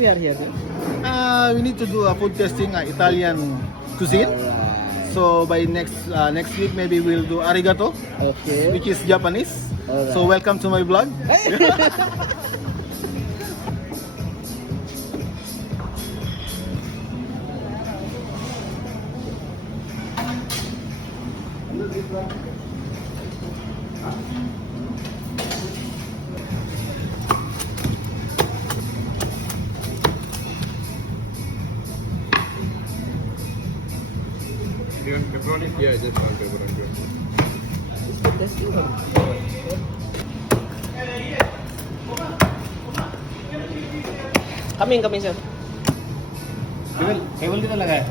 we are here? We need to do a food testing Italian cuisine. Alright. So by next week maybe we'll do arigato, Okay. which is Japanese. Alright. So welcome to my vlog. Do you want pepperoni? Yeah, just one pepperoni. Testing kami. Kami, sir. Table dito lagay.